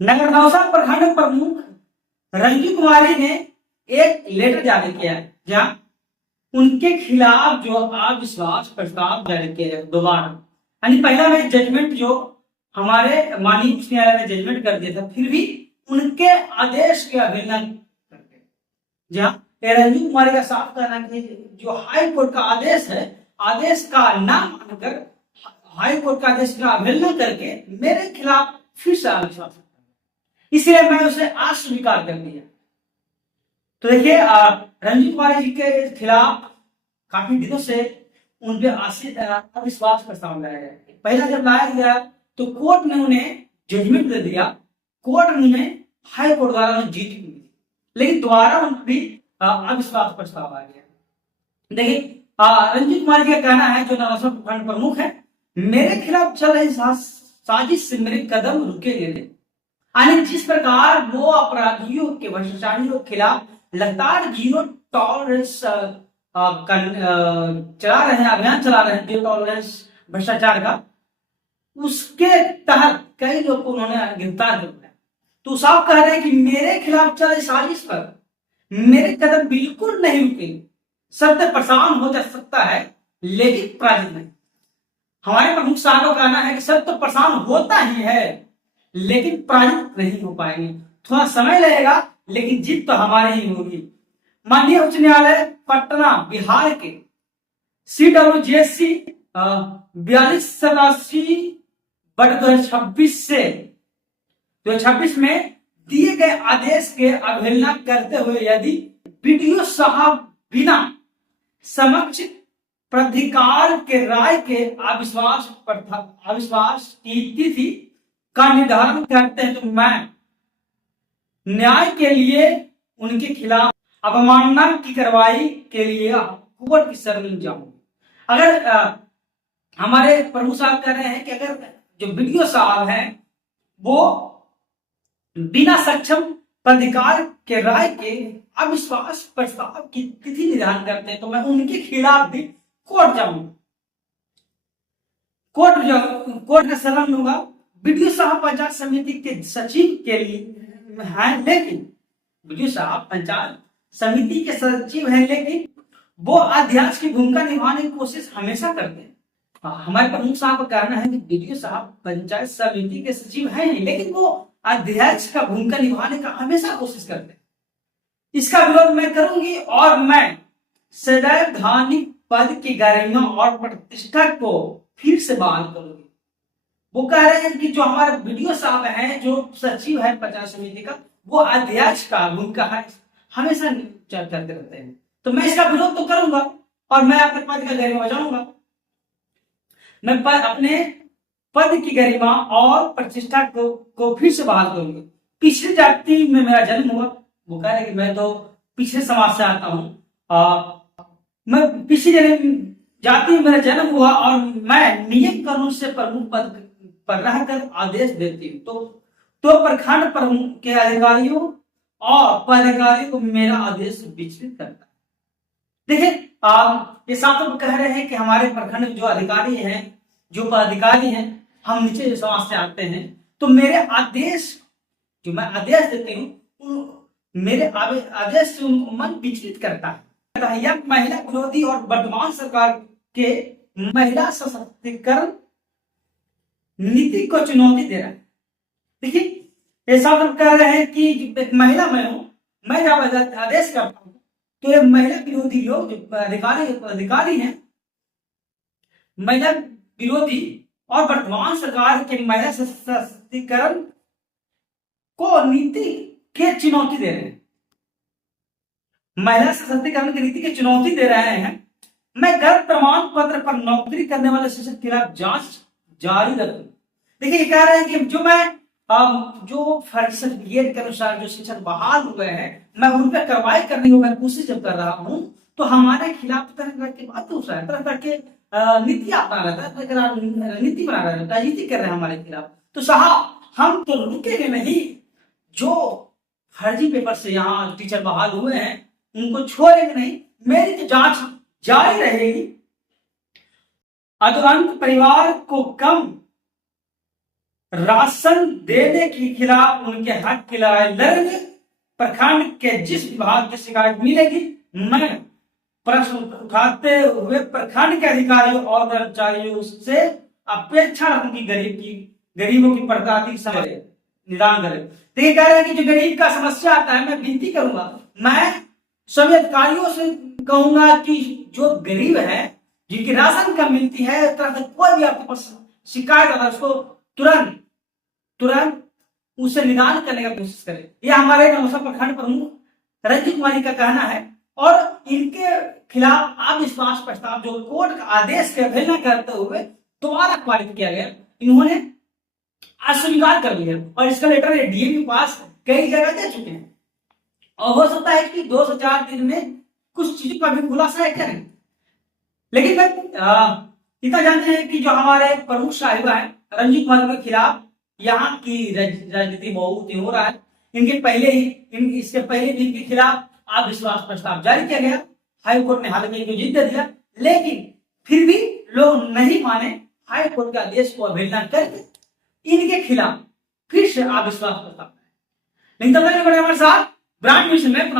नगर नौसा प्रखंड प्रमुख रंजू कुमारी ने एक लेटर जारी किया है जहां उनके खिलाफ जो अविश्वास प्रस्ताव जारी किया है दोबारा। यानी पहला में जजमेंट जो हमारे माननीय उच्च न्यायालय ने जजमेंट कर दिया था, फिर भी उनके आदेश की अवहेलना करके, जहां रंजू कुमारी का साफ कहना कि जो हाई कोर्ट का आदेश है, आदेश का ना मानकर हाई कोर्ट का आदेश का अवहेलना करके मेरे खिलाफ फिर से अविश्वास, इसलिए मैं उसे अस्वीकार कर दिया। तो देखिए रंजू कुमारी जी के खिलाफ काफी दिनों से उन पर अविश्वास प्रस्ताव लाया गया। पहला जब लाया गया तो कोर्ट ने उन्हें जजमेंट दे दिया, कोर्ट ने हाई कोर्ट द्वारा जीत ली, लेकिन दोबारा उन पर भी अविश्वास प्रस्ताव आ गया। देखिए रंजू कुमार जी का कहना है, जो नौसा प्रखंड प्रमुख है, मेरे खिलाफ चल रही साजिश से मेरे कदम रुके नहीं। यानी जिस प्रकार वो अपराधियों के भ्रष्टाचारियों के खिलाफ लगातार जीरो टॉलरेंस चला रहे हैं, अभियान चला रहे हैं जीरो टॉलरेंस भ्रष्टाचार का, उसके तहत कई लोग को उन्होंने गिरफ्तार कर लिया। तो साफ कह रहे हैं कि मेरे खिलाफ चल रही साजिश पर मेरे कदम बिल्कुल नहीं रुके। सत्य परेशान हो जा सकता है लेकिन पराजित नहीं। हमारे प्रमुख साहब का कहना है कि सत्य परेशान होता ही है लेकिन पराजित नहीं हो पाएंगे। थोड़ा समय लगेगा लेकिन जीत तो हमारी ही होगी। माननीय उच्च न्यायालय पटना बिहार के CWJC 42/2026 से 2026 में दिए गए आदेश के अवहेलना करते हुए यदि बीडीओ साहब बिना समक्ष प्राधिकार के राय के अविश्वास की तिथि का निर्धारण करते हैं, तो मैं न्याय के लिए उनके खिलाफ अवमानना की कार्रवाई के लिए कोर्ट की शरण जाऊंगा। अगर हमारे प्रभु साहब कह रहे हैं कि अगर जो बीडीओ साहब हैं वो बिना सक्षम प्राधिकार के राय के अविश्वास प्रस्ताव की तिथि निर्धारण करते हैं, तो मैं उनके खिलाफ भी कोर्ट जाऊंगा, कोर्ट का शरण लूंगा। बीडीओ साहब पंचायत समिति के सचिव के लिए हैं, लेकिन बीडीओ साहब पंचायत समिति के सचिव हैं, लेकिन वो अध्यक्ष की भूमिका निभाने की कोशिश हमेशा करते हैं। हमारे प्रमुख साहब का कहना है कि बीडीओ साहब पंचायत समिति के सचिव हैं, लेकिन वो अध्यक्ष का भूमिका निभाने का हमेशा कोशिश करते हैं। इसका विरोध मैं करूंगी और मैं सदैव धार्मिक पद की गरिमा और प्रतिष्ठा को फिर से बहाल करूंगी। वो कह रहे हैं कि जो हमारे बीडीओ साहब हैं, जो सचिव है पंचायत समिति का, वो अध्यक्ष का भूमिका है हमेशा करते रहते हैं। तो मैं इसका विरोध तो करूंगा और मैं अपने पद का गरिमा बचाऊंगा। मैं अपने पद की गरिमा और प्रतिष्ठा को फिर से बहाल करूंगा। पिछड़ी जाति में मेरा जन्म हुआ, वो कह रहे कि मैं तो पिछले समाज से आता हूँ, मैं पिछड़ी जाति में मेरा जन्म हुआ और मैं नियम कानून से प्रमुख पद पर रहकर आदेश देती हूँ, तो प्रखंड प्रमुख के अधिकारियों और पदाधिकारियों को मेरा आदेश विचलित करता है। देखिए ये साफ कह रहे हैं कि हमारे प्रखंड जो अधिकारी हैं, जो पदाधिकारी हैं, हम नीचे समाज से आते हैं, तो मेरे आदेश जो मैं आदेश देती हूँ, मेरे आदेश से उनको मन विचलित करता है। यह महिला विरोधी और वर्तमान सरकार के महिला सशक्तिकरण नीति को चुनौती दे रहा है। देखिए ऐसा कह रहे हैं कि एक महिला मैं हूं, मैं जब आदेश करता हूं तो ये महिला विरोधी लोग जो अधिकारी हैं, महिला विरोधी और वर्तमान सरकार के महिला सशक्तिकरण को नीति के चुनौती दे रहे हैं, महिला सशक्तिकरण की नीति की चुनौती दे रहे हैं। मैं गर्भ प्रमाण पत्र पर नौकरी करने वाले शिक्षक के खिलाफ जांच जारी रखूं। देखिए कह रहे हैं कि जो फर्जी सर्टिफिकेट के अनुसार जो शिक्षक बहाल हुए हैं, मैं उन पर कार्रवाई करने की मैं कोशिश जब कर रहा हूं, तो हमारे खिलाफ तरह तरह की बात हो रहा है, तरह तरह के नीति अपना रहता है, नीति बना रहे हैं, राजनीति कर रहे हैं हमारे खिलाफ। तो साहब हम तो रुकेंगे नहीं, जो फर्जी पेपर से यहाँ टीचर बहाल हुए हैं उनको छोड़ेंगे नहीं, मेरी तो जांच जारी रहेगी। अतुरंत परिवार को कम राशन देने के खिलाफ उनके हक की लड़ाई लड़ेंगे। प्रखंड के जिस विभाग की शिकायत मिलेगी, मैं प्रश्न उठाते हुए प्रखंड के अधिकारियों और कर्मचारियों से अपेक्षा रखूंगी गरीबों की प्राकृतिक समस्या निदान करे। तो ये कह रहे हैं कि जो गरीब का समस्या आता है, मैं विनती करूंगा, मैं सभी अधिकारियों से कहूंगा कि जो गरीब है, जिनकी राशन कम मिलती है, इस तरह से कोई भी आपके पास शिकायत आता है, उसको तुरंत तुरंत उसे निदान करने का कोशिश करें। यह हमारे नौसा प्रखंड प्रमुख रंजीत कुमारी का कहना है। और इनके खिलाफ अविश्वास प्रस्ताव जो कोर्ट का आदेश की अवहेलना करते हुए दोबारा पारित किया गया, इन्होंने अस्वीकार कर लिया और इसका लेटर डीएम के पास कई जगह दे चुके हैं। और हो सकता है कि 2 से 4 दिन में कुछ चीजों का भी खुलासा करें। लेकिन मैं इतना जानते हैं कि जो हमारे प्रमुख साहिबा है रंजीत कुमार के खिलाफ यहाँ की राजनीति बहुत ही हो रहा है। इसके पहले भी इनके खिलाफ अविश्वास प्रस्ताव जारी किया गया, हाई कोर्ट ने हालांकि इनको जीत दे दिया, लेकिन फिर भी लोग नहीं माने। हाई कोर्ट के आदेश को अवहेलना करके इनके खिलाफ फिर से अविश्वास प्रस्ताव। लेकिन तब तक हमारे साथ ब्रांड न्यूज में